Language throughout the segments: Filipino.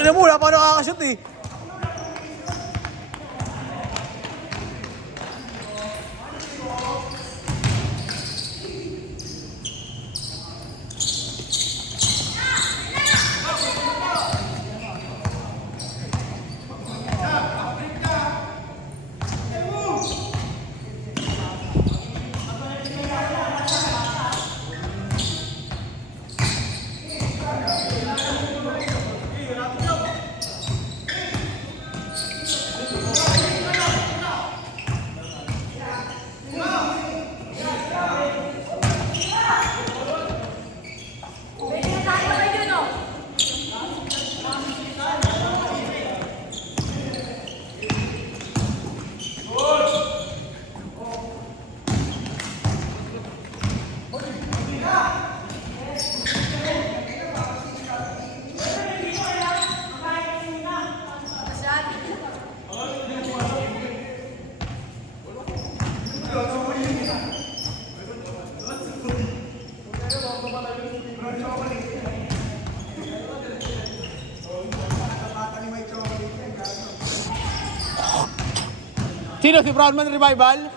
Ina mo, wala pa nakakashoot eh. Sino si Brownman Revival?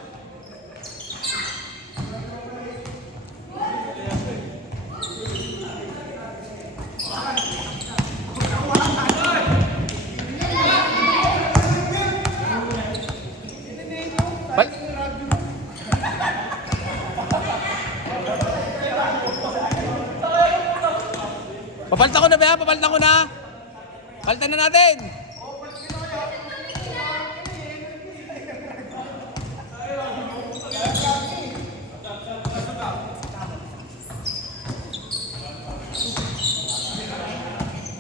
Papalitan ko na ba yan? Papalitan ko na. Palitan na natin.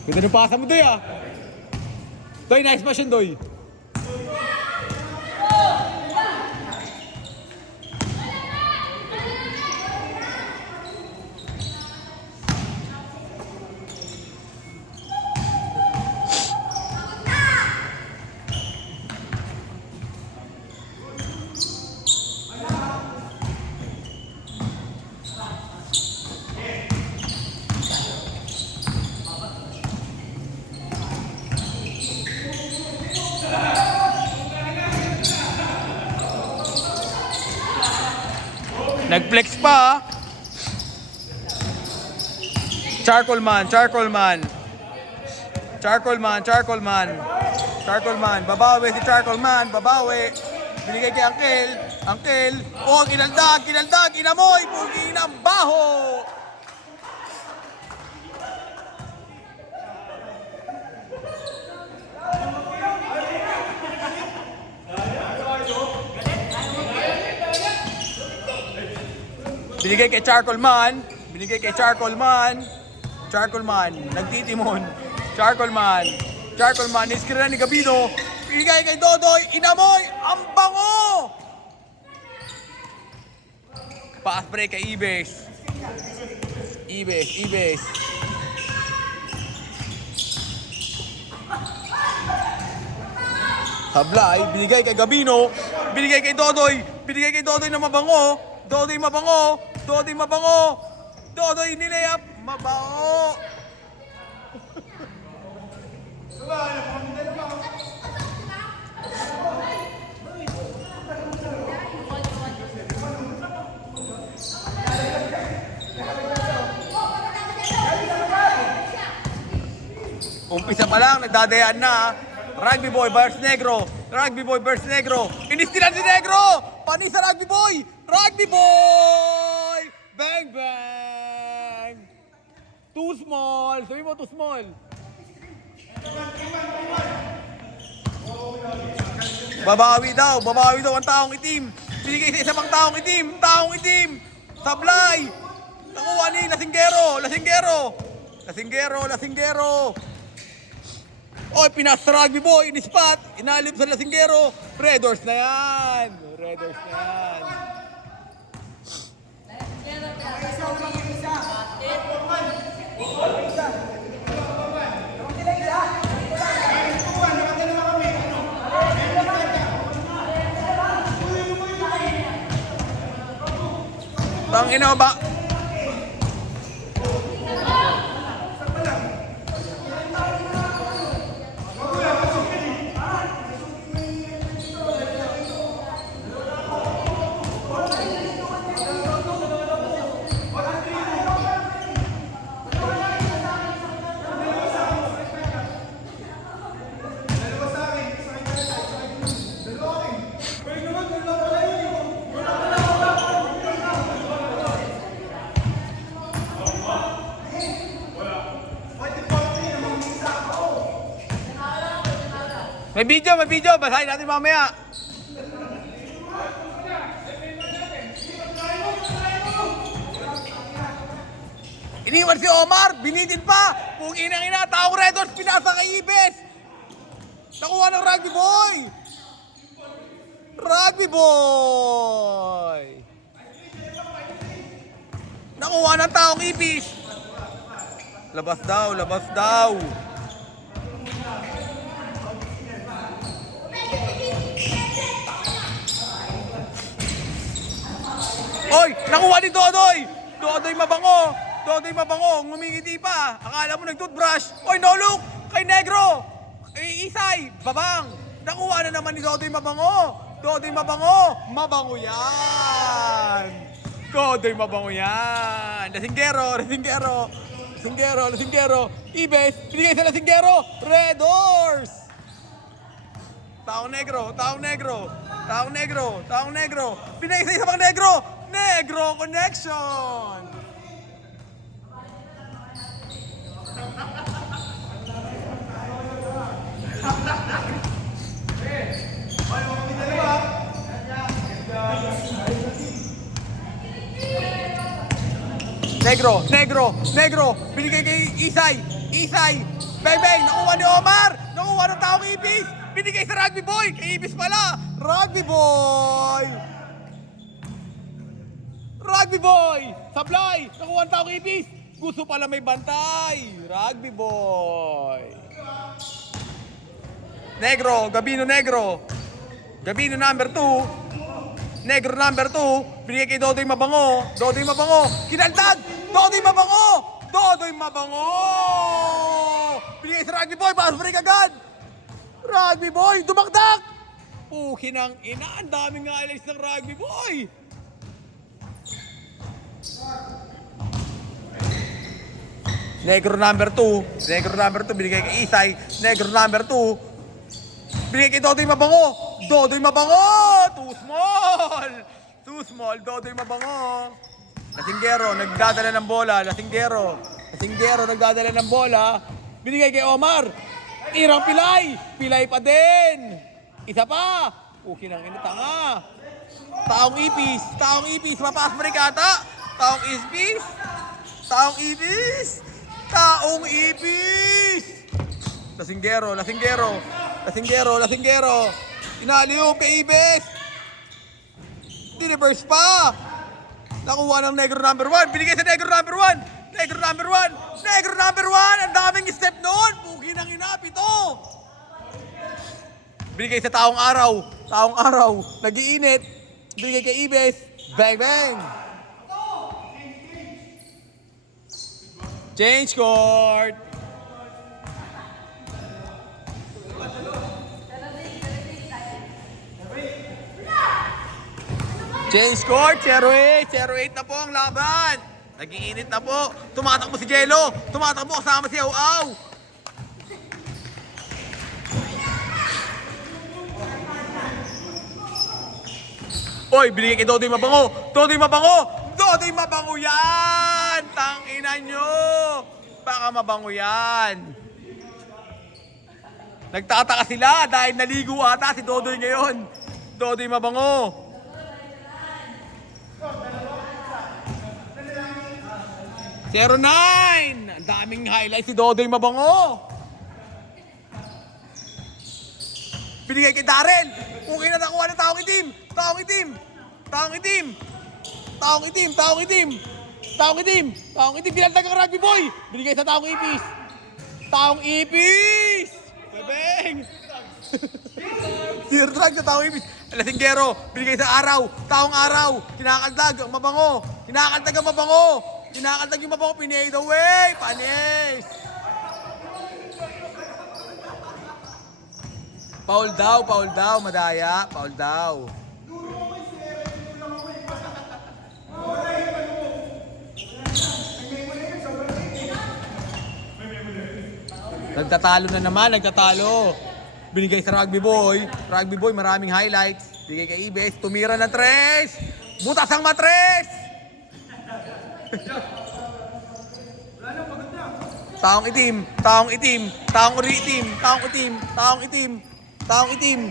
Ganda nung pasa mo, Doy, ah. Doy, nice pass yun, Doy. Nag-flex pa, ah. Charcoal man. Babawi si Charcoal man, babawi. Binigay kay Uncle. Oh, kinaldag, inamoy, pugi ng baho. Binigay kay Charcoal man. Nagtitimon. Charcoal man. Iskira ni Gabino. Binigay kay Dodoy. Inamoy. Ang bango! Pass break kay Ibes. Hablay. Binigay kay Gabino. Binigay kay Dodoy na mabango. Dodoy nilayap. Mabango. Umpisa pa lang, nagdadayaan na. Rugby boy versus Negro. Inistilan si Negro. Panis sa Rugby boy. Bang bang. Too small. Sabi mo too small. Babawi daw ang taong itim. Binigay sa isa pang taong itim. Sablay. Nakuha ni Lasinggero. Oy, pinasa Rugby boy, in-spot. Inalip sa Lasinggero. Red Horse na yan. Tangina ba? May video. Basahin natin mamaya. Iniwan si Omar, binitin pa. Kung inang-ina, taong Red Horse, pinasa kay Ibes. Nakuha ng Rugby Boy. Rugby Boy. Nakuha ng taong Ibis. Labas daw. Oy, nakuha ni Dodoy. Dodoy mabango, ngumingiti pa. Akala mo nag-toothbrush. Oy, no look, kay Negro. Kay Isay, babang. Nakuha na naman ni Dodoy mabango. Mabango yan. Dodoy mabango yan. Lasinggero. Ibes, binigay sa Lasinggero. Red Horse. Taong negro. Binigay sa isang negro. Negro connection. Negro. Binigay kay Isay. Beng. Nakuha ni Omar. Nakuha ng taong Ibis. Binigay sa Rugby Boy. Kay Ibis pala. Rugby Boy. Sablay. Nakuha ng taong Ibis. Gusto pala may bantay. Rugby Boy. Gabino number 2. Negro number 2. Binigay kay Dodoy Mabango. Kinaldag. Dodoy Mabango. Binigay sa Rugby Boy. Pass break agad. Rugby Boy. Dumakdak. Pukin ang ina. Ang daming highlights ng Rugby Boy. Negro number 2. Binigay kay Isay. Negro number 2. Binigay kay Dodoy Mabango. Too small. Dodoy Mabango. Lasinggero, nagdadala ng bola. Binigay kay Omar. Irang Pilay pa din. Isa pa. Pukin ang ina, tanga. Taong Ipis. Mapaas break ata. Taong Ipis. Lasinggero. Inaliw kay Ibes. Diniverse pa. Nakuha ng Negro number 1. Binigay sa Negro number 1. Ang daming step noon. Pugi ng inapito. Binigay sa Taong Araw. Nag-iinit. Binigay kay Ibes. Bang. Change court. Change court, 0-8 na po ang laban. Nag-iinit na po. Tumatakbo si Jello. Tumatakbo kasama si Au. Oy, binigay kay Dodoy Mabango. Dodoy Mabango yan. Tanginan nyo. Baka mabango yan. Nagtataka sila dahil naligo ata si Dodoy ngayon. Dodoy Mabango. Zero 9! Ang daming highlights si Dodoy Mabango. Binigay kay Darren. Okay na nakuha ng taong itim. Pinaltag ang Rugby Boy. Binigay sa taong Ipis. Bebeng. Zero drag sa taong Ipis. Lasinggero. Binigay sa Taong Araw. Kinakaltag ang Mabango. Kinakaltag yung Mabango, pinade away. Panis. Foul daw, madaya. Foul daw. Nagtatalo na naman. Binigay sa Rugby Boy. Maraming highlights. Binigay kay Ibes. Tumira na tres. Butas ang matres. Taong itim. Taong itim.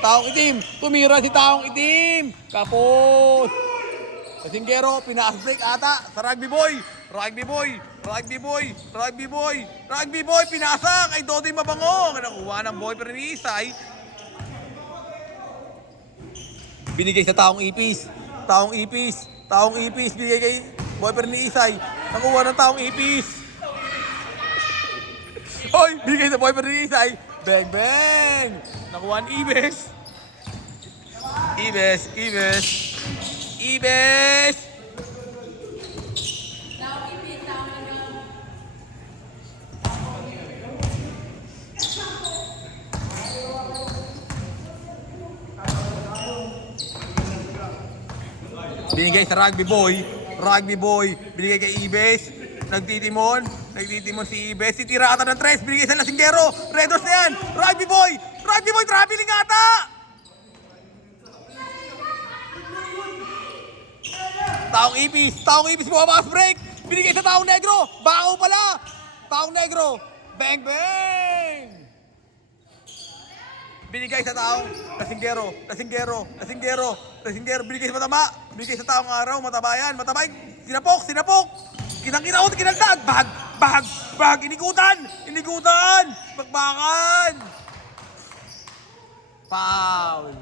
Taong itim. Tumira si taong itim. Kapos. Kasinggero, pinaas-break ata sa rugby boy. Rugby boy. Rugby boy. Rugby boy. Rugby boy, pinasa kay Dodoy Mabango. Nakuha ng boy pero ni Isay. Binigay sa taong ipis. Taong ipis. Taong ipis. Binigay kay boy pero ni Isay. Nakuha ng taong ipis. Hoy, binigay sa boy pero ni Isay. Bang, bang. Nakuha ng Ibes. Ibes. Ibes. Ibes. Binigay sa rugby boy. Rugby boy. Binigay kay Ibes. Nagtitimon si Ibes. Titira ata ng tres. Binigay sa Lasinggero. Redos na yan. Rugby boy. Rugby boy. Traveling ata. Taong ipis. Taong ipis. Bumabakas break. Binigay sa taong negro. Bakaw pala. Taong negro. Bang bang. Binigay sa taong Lasinggero. Lasinggero. Lasinggero. Lasinggero. Binigay sa matama. Binigay sa taong araw. Matabayan. Matabay. Sinapok. Sinapok. Kinang-kinaot. Kinagdag. Bag. Bag. Bag. Inikutan. Inikutan. Bakbakan. Foul.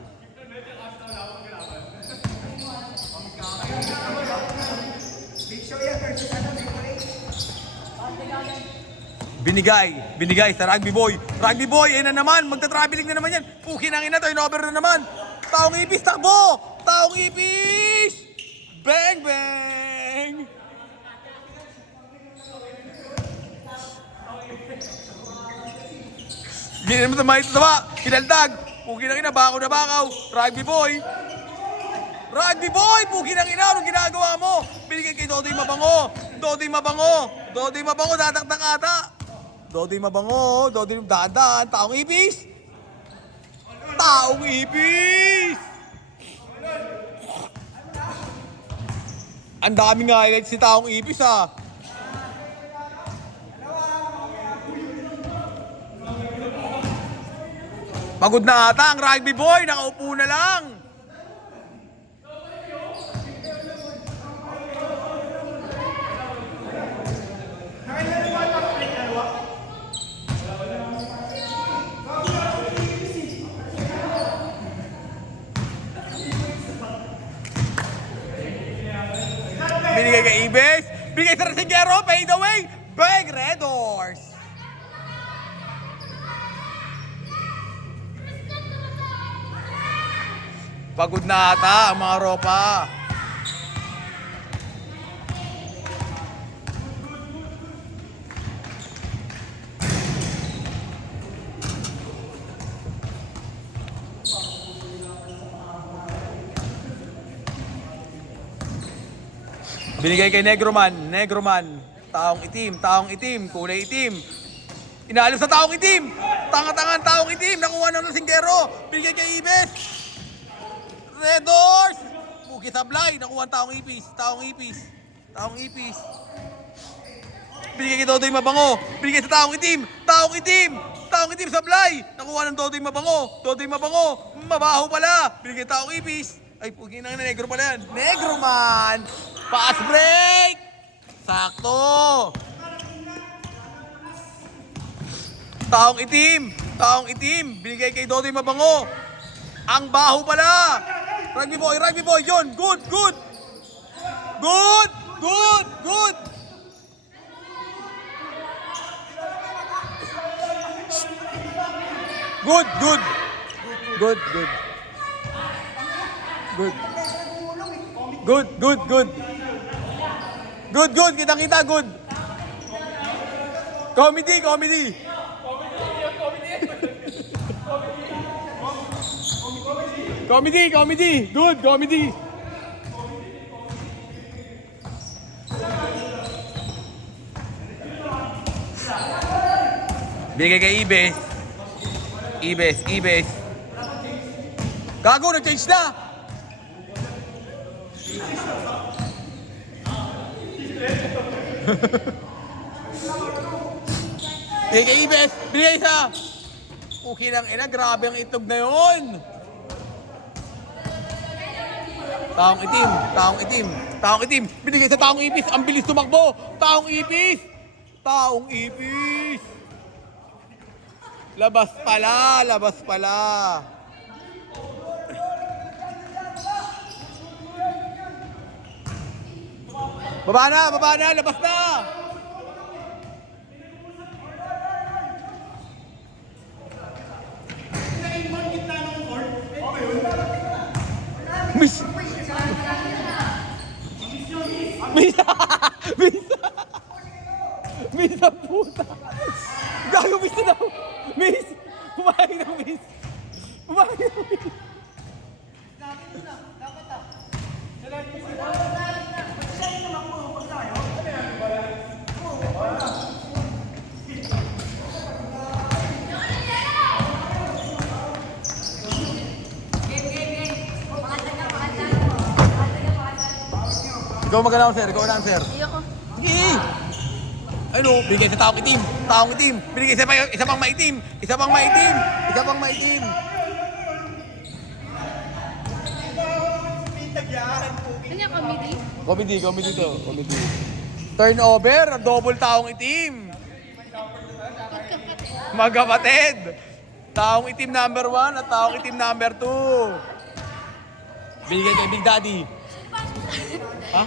Binigay sa rugby boy. Rugby boy, na naman, magta-traveling na naman yan. Pukin ang ina to, in-over na naman. Taong ipis, takbo! Taong ipis! Bang, bang! Ginin mo tama ito tama. Kinaldag. Pukin ang ina, bakaw na bakaw. Rugby boy. Rugby boy! Pukin ang ina, anong ginagawa mo? Binigay kay Dodoy Mabango. Dodoy Mabango. Dodoy Mabango, dataktak ata. Dodoy Mabango, Dodoy dadaan, taong ipis. Taong ipis. Ang daming highlights si taong ipis ha. Pagod na ata ang rugby boy, nakaupo na lang. Binigay kay Ibes. Binigay sa Lasinggero. Fade away. Bang, Red Horse. Pagod na ata ang mga ropa. Binigay kay Negroman. Negroman. Taong itim, kulay itim. Inaalis sa taong itim. Tanga-tangan taong itim. Nakuha ng Lasinggero. Binigay kay Ibes. Red Horse. Puki sablay. Nakuha ng taong ipis. Taong ipis. Taong ipis. Binigay kay Dodoy Mabango. Binigay sa taong itim. Taong itim. Taong itim sablay. Nakuha ng Dodoy Mabango. Dodoy Mabango. Mabaho pala. Binigay taong ipis. Ay, puki na negro pala yan. Negroman. Pass break! Sakto! Taong itim, binigay kay Dodoy Mabango. Ang baho pala! Rugby boy, yun! Good! Good! Good, kita, good. Comedy. Good, comedy. Bigay kay Ibes. Gago, nag-change na. Bigay kay Ibes. Binigay sa Puki ng ina, grabe ang itlog na yun. Taong itim, taong itim, taong itim. Binigay sa taong ipis, ang bilis tumakbo. Taong ipis, taong ipis. Labas pala, labas pala. Baba na, labas na. Miss! Miss! Miss! Miss na puta! Gago, miss na daw! Miss! Pumayag na, miss! Pumayag na, miss! Ikaw magalaw, sir. Ikaw na, sir. Ayoko. Sige! Ano? Bigay sa taong itim. Taong itim. Binigay sa isa pang maitim. Isa pang maitim. Isa pang maitim. Ano yung comedy? Comedy to. Comedy. Turnover. Double taong itim. Magkapatid. Taong itim number 1 at taong itim number 2. Binigay kay Big Daddy. Ha?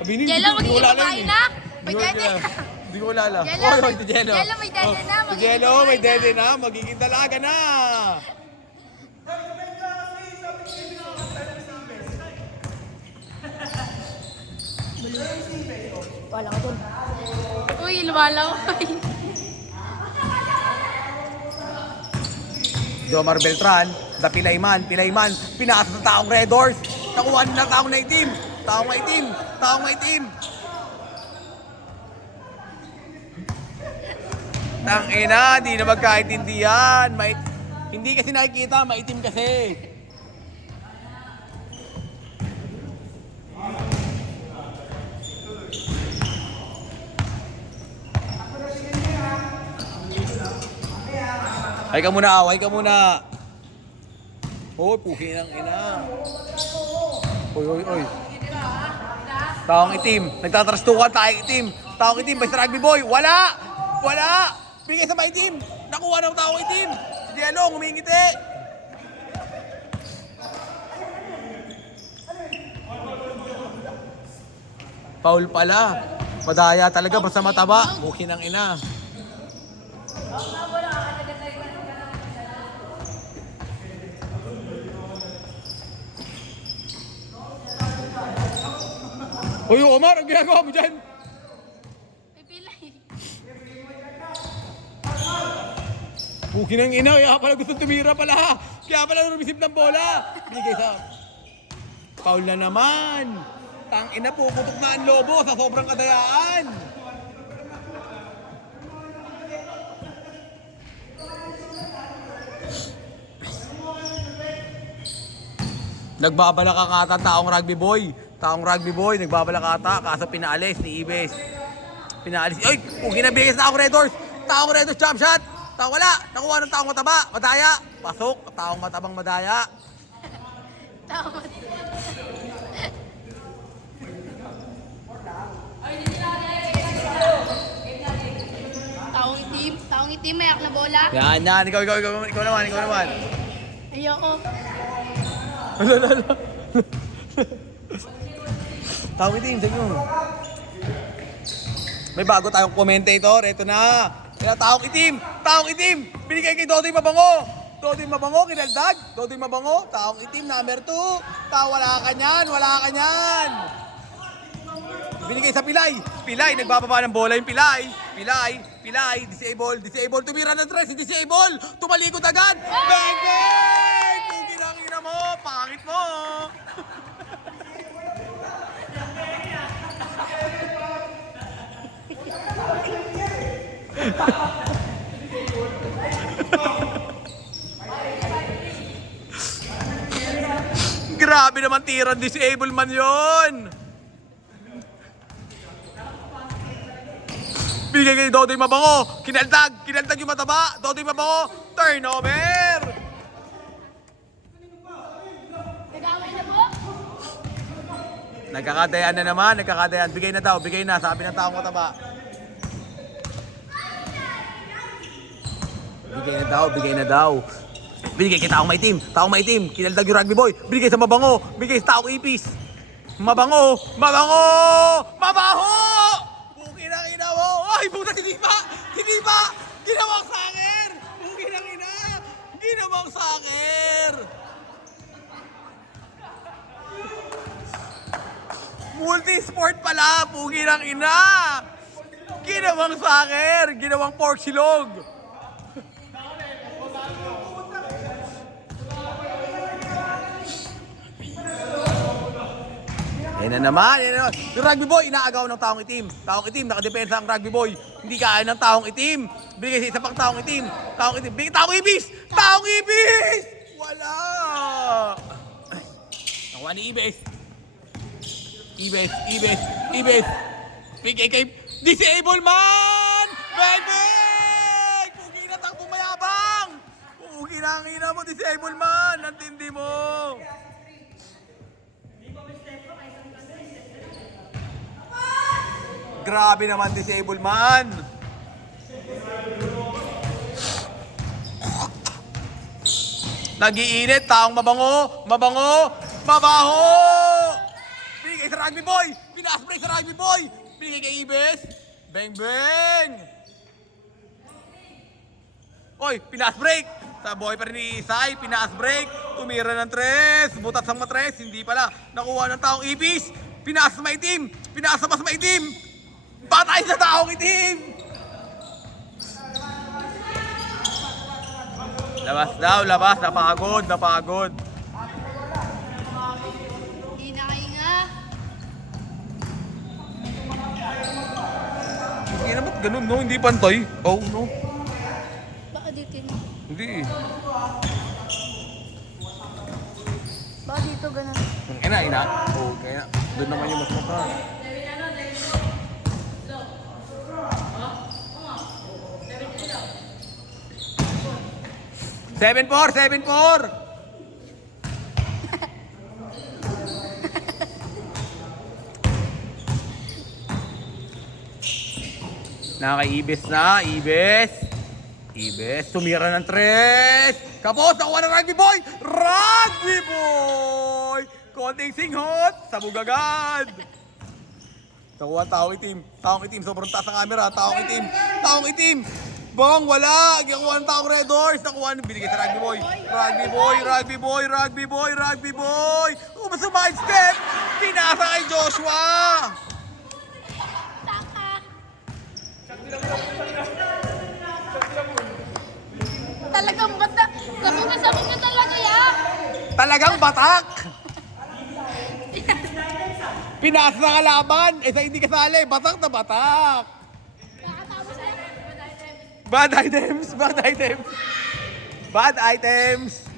Sabihin Jello, magiging babae na? May dede. Hindi ko kilala. Jello, Oh, si Jello. Jello, may dede na. Si Jello, may dede na. Magiging dalaga na. Wala ko dun. Uy, lumalaw. Jomar Beltran, the Pilayman, pinasa sa taong Red Horse. Nakuha nila taong maitim. Taong maitim. Tangina, di na magkaintindihan. Hindi kasi nakikita, maitim kasi. Ay ka muna. Hoy, puhi ng ina. Oy. Taong itim. Nagtatrastukan, taong itim. Taong itim, Mr. Rugby Boy. Wala! Bigay sa maitim. Nakuha ng taong itim. Si Jello, humingiti. Foul pala. Madaya talaga, basta mataba. Puhi ng ina. Hoy, Omar, ang ginagawa mo dyan? May pilay. Puki ng ina, kaya pala gusto tumira pala. Kaya pala rumisip ng bola. Binigay sa... Foul na naman. Tang ina, puputok na ang lobo sa sobrang kadayaan. Nagbabalak ang ata taong rugby boy. Nagbabalak ata, kaso pinaalis ni Ibes. Ay, kung ginabigay sa taong Red Horse. Taong Red Horse, jump shot. Taong wala, nakuha ng taong mataba. Madaya, pasok. Taong matabang madaya. Taong itim, mayak na bola. Yan. Ikaw naman. Ayoko. Taong itim, sabi mo. May bago tayong commentator. Ito na. Taong itim. Binigay kay Dodoy Mabango. Kinaldag. Dodoy Mabango. Taong itim, number 2. Wala ka niyan. Binigay sa Pilay. Nagbababa ng bola yung Pilay. Disable. Tumira ng tres. Disable. Tumalikod agad. Bang! Kung ginangina mo, pangit mo. Grabe naman tira, disable man yon. Binigay kay Dodoy Mabango. Kinaldag yung mataba. Dodoy Mabango. Turnover. Nag-away na po? Nagkakadayan na naman, nagkakadayan. Bigay na daw, bigay na, sabi ng taong mataba. Bigay na daw, bigay na daw. Binigay kay taong maitim, kinaldag yung rugby boy. Binigay sa Mabango, binigay sa taong ipis. Mabango, mabaho! Buki ng ina mo! Ay, butas, hindi pa! Ginawang sanger! Buki ng ina! Ginawang sanger! Multi-sport pala, pugi ng ina! Ginawang sanger, ginawang pork silog. Yan na naman, yan na naman. Yung rugby boy, inaagaw ng taong itim. Taong itim, nakadepensa ang rugby boy. Hindi kaya ng taong itim. Binigay sa isa pang taong itim. Taong itim, binigay taong ibis! Taong ibis! Wala! Nakuha ni Ibis. Ibis. Bigay kay Disable Man! Baby! Pugi na takbo mayabang! Pugi na ang ina mo, Disable Man! Nantindi mo! Grabe naman, Disable Man! Nag-iinit, taong mabango! Mabaho! Binigay sa rugby boy! Pinaas-break sa rugby boy! Binigay kay Ibis! Bang! Oy, pinaas-break! Sa boy pa rin ni Isay, pinaas-break! Tumira ng tres! Butas ang matres! Hindi pala! Nakuha ng taong Ibis! Pinaas sa maitim! Pinaas sa mas maitim! Patay sa taong itim! Labas daw, labas! Napagod! Hindi na kayo nga. Hindi naman ganun, no? Hindi pantay. Oh, no? Baka dito yun. Hindi eh. Baka dito ganun. Ina. Oo, kaya doon naman yung mas mataas. Seven four. Naka-Ibis na, Ibis, tumira ng tres. Kapos, nakuha ng rugby boy! Konting singhot, sabog agad. Nakuha taong itim, sobrang taas ang camera, taong itim. Bong, wala, nakuha ng taong Red Horse, nakuha ng binigay sa rugby boy. Sumaside step, pinasa kay Joshua. Talagang bata. Sabi ko talaga yan. Talagang batak. Pinasa sa kalaban, sa hindi kasali, batak na batak. Nakatapos sa'yo. Bad items.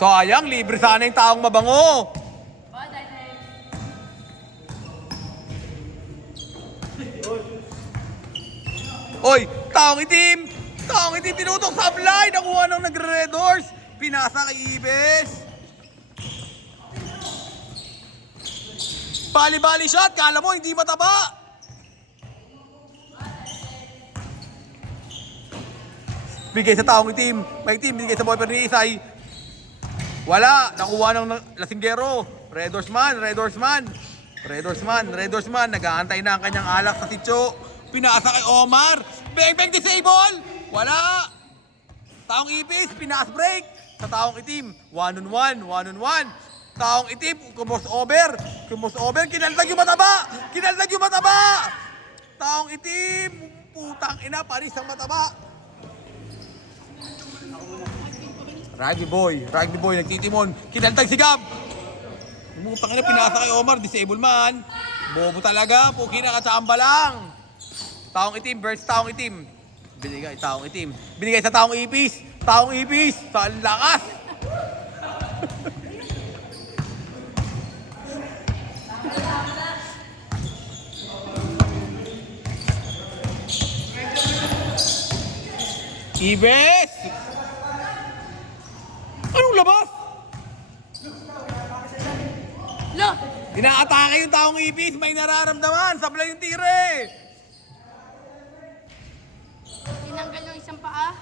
Sayang, libre sana yung taong mabango. Oy, taong itim, tinutok sa upline, nakuha ng nagre-red horse. Pinasa kay Ibis. Bali shot, kala mo hindi mataba. Bigay sa taong itim, binigay sa boyfriend ni Isay. Wala, nakuha ng lasinggero. Red Horse Man, nag-aantay na ang kanyang alak sa sityo. Pinasa kay Omar. Bang disable. Wala. Taong Ibis, pinas break. Sa taong itim, one on one. Taong itim, kumos over. Kinaldag yung mataba. Taong itim, putang ina, paris ang mataba. Rugby boy, nagtitimon. Kinaldag si Gab. Putang ina, pinasa kay Omar, disable man. Bobo talaga, puki na katsamba lang. Taong itim versus taong itim. Binigay sa taong ipis. Sa lakas. Ibes! Anong labas? Lo! Inaatake yung taong ibis, may nararamdaman, sablay yung tire. Tinanggal yung isang paa.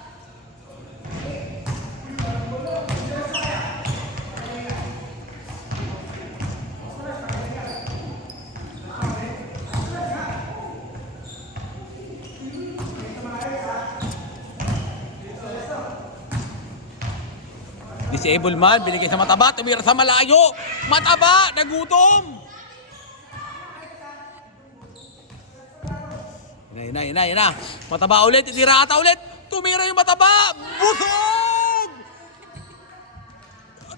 Disable man, binigay sa mataba, tumira sa malayo. Mataba, nagutom. Yan na. Mataba ulit, itira ata ulit. Tumira yung mataba. Busog!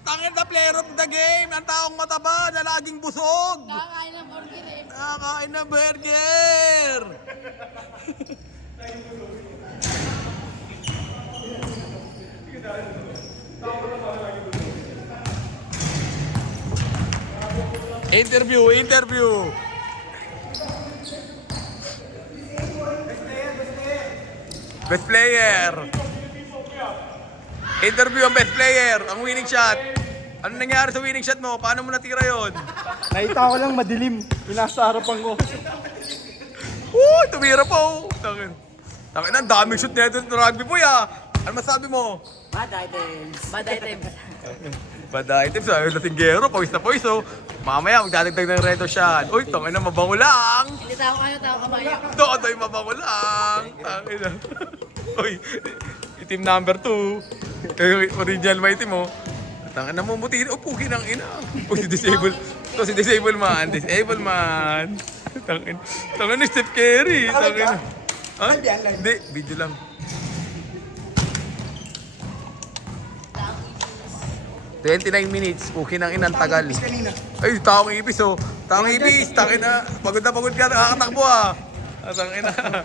Tangin na player of the game. Ang taong mataba na laging busog. Nakakain ng burger eh. Nakakain na burger. Interview. Best player. Interview ang best player, ang winning shot. Ano nangyari sa winning shot mo? Paano mo natira yon? Nakita ko lang madilim. Inasa harapan ko. Tumira pa oh. Tangin, ang daming shoot nito ng rugby boy ah. Ano masabi mo? Bad items. Bad items. Bad items ah, yung latinggero, pawis na pawis oh. Mamaya magdadagdag ng reto shot. Uy, tangin na mabango lang. Hindi tao kamaya. Dodoy mabango lang. Tangin na. Uy, team number 2. Original my team oh. Tangin na mumuti. Pugi ng ina. Uy, si disable. Ito si disable man. Tangin ni Steph Curry. Tangin na. Ha? Hindi, video lang. $29 minutes, puki ng inang tagal. Ay, taong ibis oh. Taong ibis, tangin na. Pagod ka, nakakatakbo ah. Tangin na.